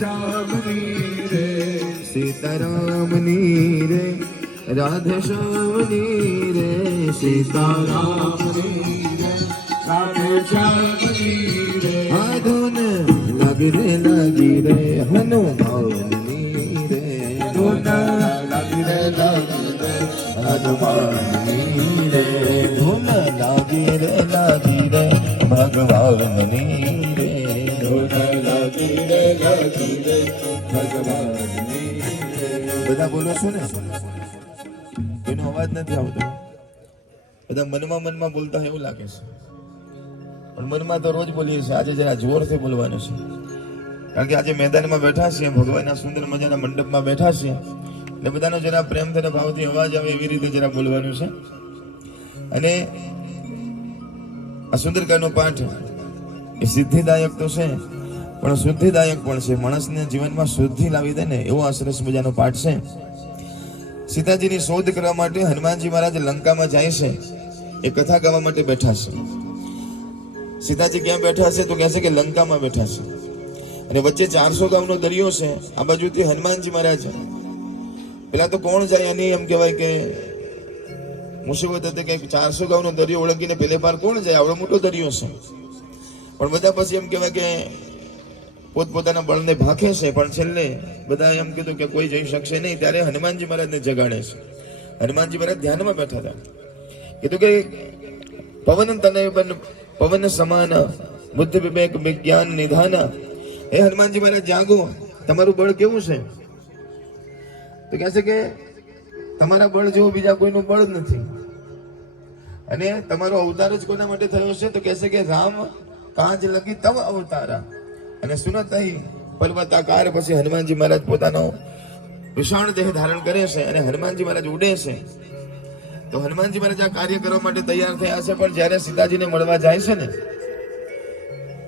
શ્યામની રે સીતારામની રે રાધે શ્યામની રે સીતારામની રે રાધે શ્યામની રે ધૂન લાગી રે હનુમાનની રે ધૂન લાગી રે હનુમાનની રે ધૂન લાગી રે ભગવાનની રે ધૂન લાગી રે ભગવાનની રે. બધા બોલો છો ને? એનો અવાજ નથી આવતો. બધા મનમાં બોલતા એવું લાગે છે, પણ મનમાં તો રોજ બોલીએ છીએ. આજે જરા જોરથી બોલવાનું છે, કારણ કે આજે મેદાનમાં બેઠા છીએ, ભગવાનના સુંદર મજાના મંડપમાં બેઠા છીએ, એટલે બધાનો જરા પ્રેમથી અને ભાવથી અવાજ આવે એવી રીતે જરા બોલવાનું છે. અને આ સુંદરકાંડનો પાઠ એ સિદ્ધિદાયક તો છે, પણ શુદ્ધિદાયક પણ છે. માણસને જીવનમાં શુદ્ધિ લાવી દે ને એવો આ સરસ મજાનો પાઠ છે. સીતાજીની શોધ કરવા માટે હનુમાનજી મહારાજ લંકામાં જાય છે. એ કથા ગાવા માટે બેઠા છે. સીતાજી ક્યાં બેઠા છે? તો કહે છે કે લંકામાં બેઠા છે. અને વચ્ચે 400 ગામનો દરિયો છે. આ બાજુથી હનુમાનજી મહારાજ. પેલા તો કોણ જાય એની એમ કહેવાય કે મુસીબત હતી કે 400 ગામનો દરિયો ઓળંગીને પેલે પાર કોણ જાય? આવડો મોટો દરિયો છે. પણ બધા પછી એમ કહેવાય કે પોતપોતાના બળને ભાખે છે, પણ છેલ્લે બધા એમ કીધું કે કોઈ જઈ શકશે નહીં. ત્યારે હનુમાનજી મહારાજને જગાડે છે. હનુમાનજી મહારાજ ધ્યાનમાં બેઠા હતા. કીધું કે પવન તનય પવન સમાન બુદ્ધ વિવેક વિજ્ઞાન નિધાન. હે હનુમાનજી મહારાજ જાગો, તમારું બળ કેવું છે? તો કહે છે કે તમારા બળ જેવું બીજા કોઈનું બળ નથી. અને તમારો અવતાર જ કોના માટે થયો છે? તો કહે છે કે રામ કાંજ લગી તવ અવતારા. અને સુનત પર્વતાકાર. પછી હનુમાનજી મહારાજ પોતાનો વિશાળ દેહ ધારણ કરે છે અને હનુમાનજી મહારાજ ઉડે છે. તો હનુમાનજી મહારાજ આ કાર્ય કરવા માટે તૈયાર થયા છે. પણ જ્યારે સીતાજીને મળવા જાય છે ને,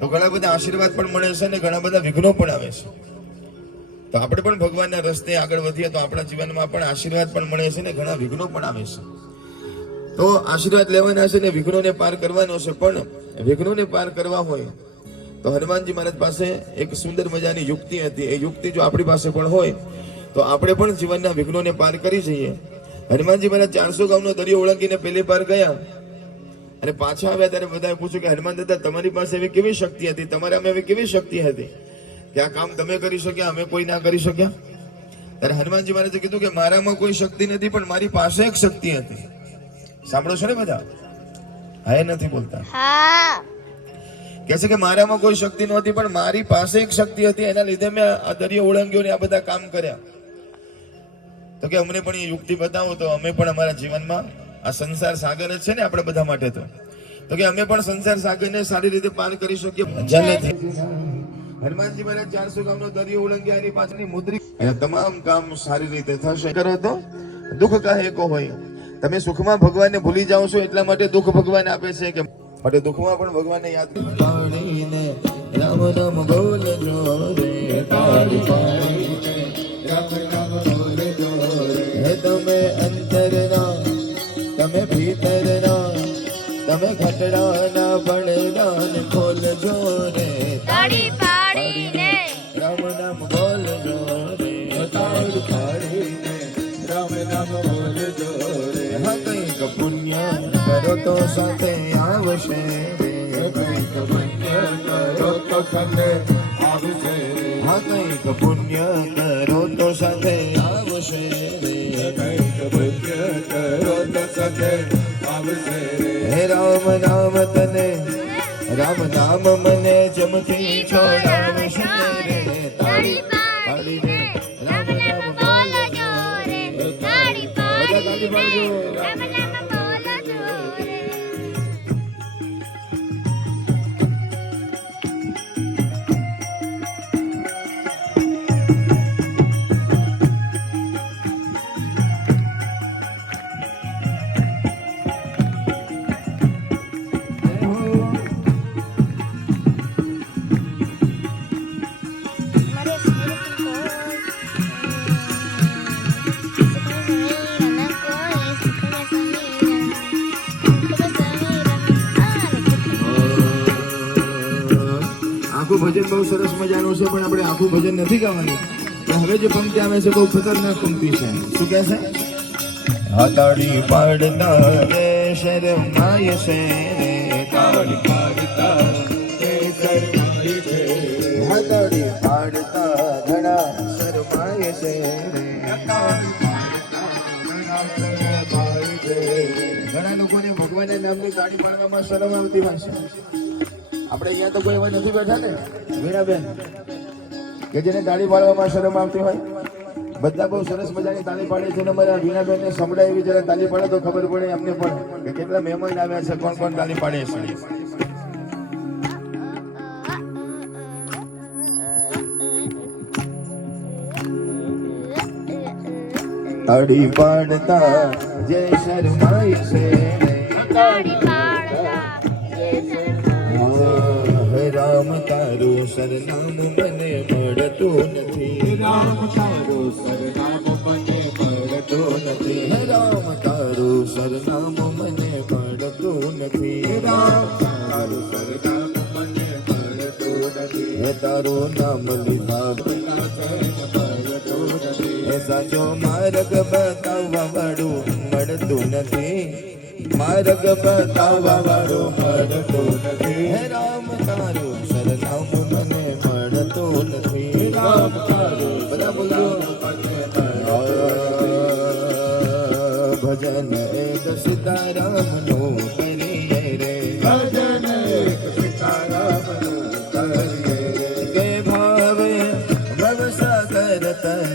તો ઘણા બધા આશીર્વાદ પણ મળે છે ને ઘણા બધા વિઘ્નો પણ આવે છે. તો આપણે પણ ભગવાનના રસ્તે આગળ વધીએ તો આપણા જીવનમાં પણ આશીર્વાદ પણ મળે છે ને ઘણા વિઘ્નો પણ આવે છે. તો આશીર્વાદ લેવાના છે ને વિઘ્નોને પાર કરવાનો છે. પણ વિઘ્નોને પાર કરવા હોય તો હનુમાનજી મહારાજ પાસે એક સુંદર મજાની યુક્તિ હતી. એ યુક્તિ જો આપણી પાસે પણ હોય તો આપણે પણ જીવનના વિઘ્નોને પાર કરી જઈએ. હનુમાનજી મહારાજ 400 ગામનો દરિયો ઓળંગીને પેલે પાર ગયા અને પાછા આવ્યા ત્યારે બધાએ પૂછ્યું કે હનુમાન દાદા, તમારી પાસે એવી કેવી શક્તિ હતી, તમારામાં એવી કેવી શક્તિ હતી કે આ કામ તમે કરી શક્યા, અમે કોઈ ના કરી શક્યા? ત્યારે હનુમાનજી મહારાજે કીધું કે મારામાં કોઈ શક્તિ નથી, પણ મારી પાસે એક શક્તિ હતી. સાંભળો છો ને બધા? હા, એ નથી બોલતા. કહે છે કે મારામાં કોઈ શક્તિ નહોતી, પણ મારી પાસે એક શક્તિ હતી, એના લીધે મેં આ દરિયો ઓળંગ્યો ને આ બધા કામ કર્યા. તો કે અમને પણ એ યુક્તિ બતાવો તો અમે પણ અમારા જીવનમાં આ સંસાર સાગર જ છે ને આપણા બધા માટે, તો કે અમે પણ સંસાર સાગરને સારી રીતે પાર કરી શકીએ. હનુમાનજી મહારાજ 400 ગામનો દરિયો ઓળંગ્યા, એની પાછળની મુદ્રી તમામ કામ સારી રીતે થશે. કરો તો દુઃખ કાહે કો હોય. તમે સુખમાં ભગવાનને ભૂલી જાઓ છો એટલા માટે દુઃખ ભગવાન આપે છે કે માટે દુઃખમાં પણ ભગવાનને યાદ પાડીને રામ નામ બોલજો રે. તાળી પાડીને રામ નામ બોલજો રે. હે તમે અંતરના, તમે ભીતરના, તમે ઘટડાના પડદાન ખોલજો રે. તાળી પાડીને રામ નામ બોલજો રે. તાળી પાડીને રામ નામ બોલજો રે. હા, કંઈક પુણ્ય કરો તો સાથે આવશે રે. કંઈક પુણ્ય કરો તો સાથે આવશે રે. હા, કંઈક પુણ્ય કરો તો સાથે આવશે રે. કંઈક પુણ્ય કરો તો સાથે આવશે રે. હે રામ નામ તને, રામ નામ મને જમથી છોડાવશે રે. તાળી પાડીને રામ નામ બોલજો રે. તાળી પાડીને રામ નામ બોલજો રે. આવશે પણ આપણે આખું ભજન નથી ગાવાનું. હવે જે પંક્તિ આવે છે બહુ ખતરનાક પંક્તિ છે. શું કહે છે? હાતાડી પાડતા રે શરમાય છે રે, તાડી પાડતા રે શરમાય છે, હાતાડી પાડતા ઘણા શરમાય છે રે, તાડી પાડતા ઘણા શરમાય છે. ઘણા લોકોને ભગવાનના નામની તાળી પાડવામાં શરમ આવતી હોય છે. આપણે અહીંયા તો કોઈ એવા નથી બેઠા ને વીણાબેન કે જેને તાળી પાડવામાં શરમ આવતી હોય. બધા બહુ સરસ મજાની તાળી પાડે છે ને મારા વીણાબેનને સંભળાય એવી જરા તાળી પાડે તો ખબર પડે અમને પણ કે કેટલા મહેમાન આવ્યા છે, કોણ કોણ તાળી પાડે છે. તાળી પાડતા જે શરમાય છે, તાળી પાડતા જે શરમાય. રામ તારું સરનામું મને મળતું નથી, રામ તારું સરનામું મને મળતું નથી, રામ તારું સરનામું મને મળતું નથી, રામ તારું સરનામું મને મળતું નથી. હે તારું નામ લીધા મળતું નથી, હે સાચો માર્ગ બતાવવા વાળું મળતું નથી, માર્ગ બતાવવા વાળું મળતું નથી. હે રામ તારું સરનામું મને મળતું નથી, રામ તારું. બધા બોલો ભજન એક સીતારામનું કરીએ રે, ભજન એક સીતારામનું કરીએ રે, કે ભાવે ભવસાગર તર